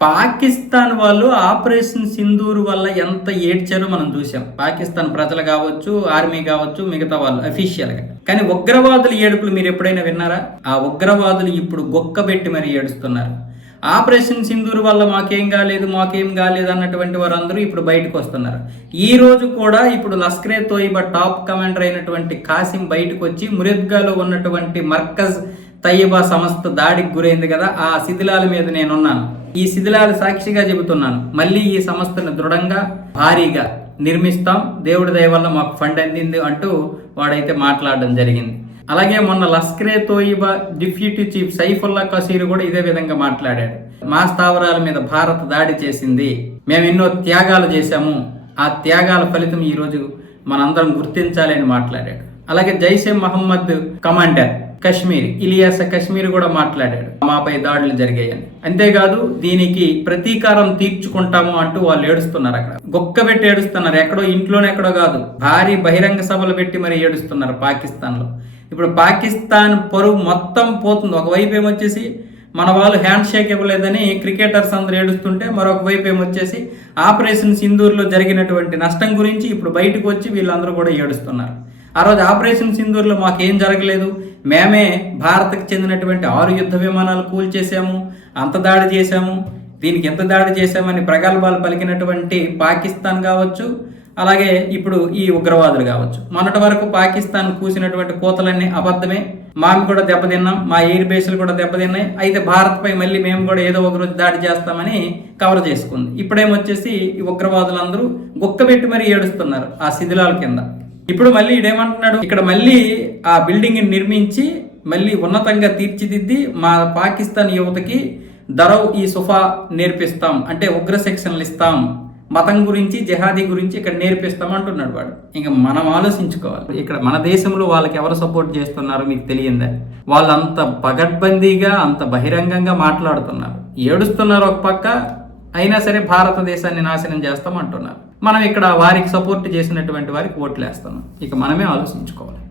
పాకిస్తాన్ వాళ్ళు ఆపరేషన్ సింధూర్ వల్ల ఎంత ఏడ్చారో మనం చూసాం పాకిస్తాన్ ప్రజలు కావచ్చు ఆర్మీ కావచ్చు మిగతా వాళ్ళు అఫీషియల్గా కానీ ఉగ్రవాదుల ఏడుపులు మీరు ఎప్పుడైనా విన్నారా? ఆ ఉగ్రవాదులు ఇప్పుడు గొక్కబెట్టి మరి ఏడుస్తున్నారు. ఆపరేషన్ సింధూర్ వల్ల మాకేం కాలేదు మాకేం కాలేదు అన్నటువంటి వారందరూ ఇప్పుడు బయటకు వస్తున్నారు. ఈ రోజు కూడా ఇప్పుడు లస్కరే తోయిబా టాప్ కమాండర్ అయినటువంటి కాసిం బయటకు వచ్చి మురెద్గాలో ఉన్నటువంటి మర్కజ్ తయ్యబా సంస్థ దాడికి గురైంది కదా ఆ శిథిలాల మీద నేనున్నాను. ఈ శిథిలాల సాక్షిగా చెబుతున్నాను. మళ్ళీ ఈ సంస్థను దృఢంగా భారీగా నిర్మిస్తాం. దేవుడి దయ వల్ల మాకు ఫండ్ అందింది అంటూ వాడైతే మాట్లాడడం జరిగింది. అలాగే మొన్న లస్కరే తోయిబా డిప్యూటీ చీఫ్ సైఫుల్లా కసీర్ కూడా ఇదే విధంగా మాట్లాడాడు. మా స్థావరాల మీద భారత్ దాడి చేసింది. మేము ఎన్నో త్యాగాలు చేశాము. ఆ త్యాగాల ఫలితం ఈరోజు మనందరం గుర్తించాలి అని మాట్లాడాడు. అలాగే జైషే మహమ్మద్ కమాండర్ కశ్మీర్ ఇలియాస కశ్మీర్ కూడా మాట్లాడాడు. మాపై దాడులు జరిగాయని. అంతేకాదు దీనికి ప్రతీకారం తీర్చుకుంటాము అంటూ వాళ్ళు ఏడుస్తున్నారు అక్కడ. గొక్క పెట్టి ఏడుస్తున్నారు. ఎక్కడో ఇంట్లోనే ఎక్కడో కాదు. భారీ బహిరంగ సభలు పెట్టి మరి ఏడుస్తున్నారు పాకిస్తాన్లో ఇప్పుడు పాకిస్తాన్ పరువు మొత్తం పోతుంది. ఒకవైపు ఏమొచ్చేసి మన వాళ్ళు హ్యాండ్ షేక్ ఇవ్వలేదని క్రికెటర్స్ అందరూ ఏడుస్తుంటే మరొక వైపు ఏమొచ్చేసి ఆపరేషన్ సింధూర్లో జరిగినటువంటి నష్టం గురించి ఇప్పుడు బయటకు వచ్చి వీళ్ళందరూ కూడా ఏడుస్తున్నారు. ఆ రోజు ఆపరేషన్ సింధూర్లో మాకేం జరగలేదు. మేమే భారత్కి చెందినటువంటి ఆరు యుద్ధ విమానాలు కూల్చేసాము అంత దాడి చేశాము. దీనికి ఎంత దాడి చేశామని ప్రగల్భాలు పలికినటువంటి పాకిస్తాన్ కావచ్చు అలాగే ఇప్పుడు ఈ ఉగ్రవాదులు కావచ్చు. మొన్నటి వరకు పాకిస్తాన్ కూసినటువంటి కోతలన్నీ అబద్ధమే. మామి కూడా దెబ్బతిన్నాం మా ఎయిర్ బేస్లు కూడా దెబ్బతిన్నాయి. అయితే భారత్పై మళ్ళీ మేము కూడా ఏదో ఒక రోజు దాడి చేస్తామని కవర్ చేసుకుంది. ఇప్పుడేమొచ్చేసి ఈ ఉగ్రవాదులందరూ గుక్కబెట్టి మరీ ఏడుస్తున్నారు ఆ శిథిలాల కింద. ఇప్పుడు మళ్ళీ ఇడేమంటున్నాడు? ఇక్కడ మళ్ళీ ఆ బిల్డింగ్ నిర్మించి మళ్ళీ ఉన్నతంగా తీర్చిదిద్ది మా పాకిస్తాన్ యువతకి దరవ్ ఈ సుఫా నేర్పిస్తాం. అంటే ఉగ్ర శిక్షణలు ఇస్తాం. మతం గురించి జహాదీ గురించి ఇక్కడ నేర్పిస్తాం అంటున్నాడు వాడు. ఇంకా మనం ఆలోచించుకోవాలి. ఇక్కడ మన దేశంలో వాళ్ళకి ఎవరు సపోర్ట్ చేస్తున్నారో మీకు తెలియందా? వాళ్ళు అంత పగడ్బందీగా అంత బహిరంగంగా మాట్లాడుతున్నారు. ఏడుస్తున్నారు ఒక పక్క అయినా సరే భారతదేశాన్ని నాశనం చేస్తామంటున్నారు. మనం ఇక్కడ వారికి సపోర్ట్ చేసినటువంటి వారికి ఓట్లు ఇక మనమే ఆలోచించుకోవాలి.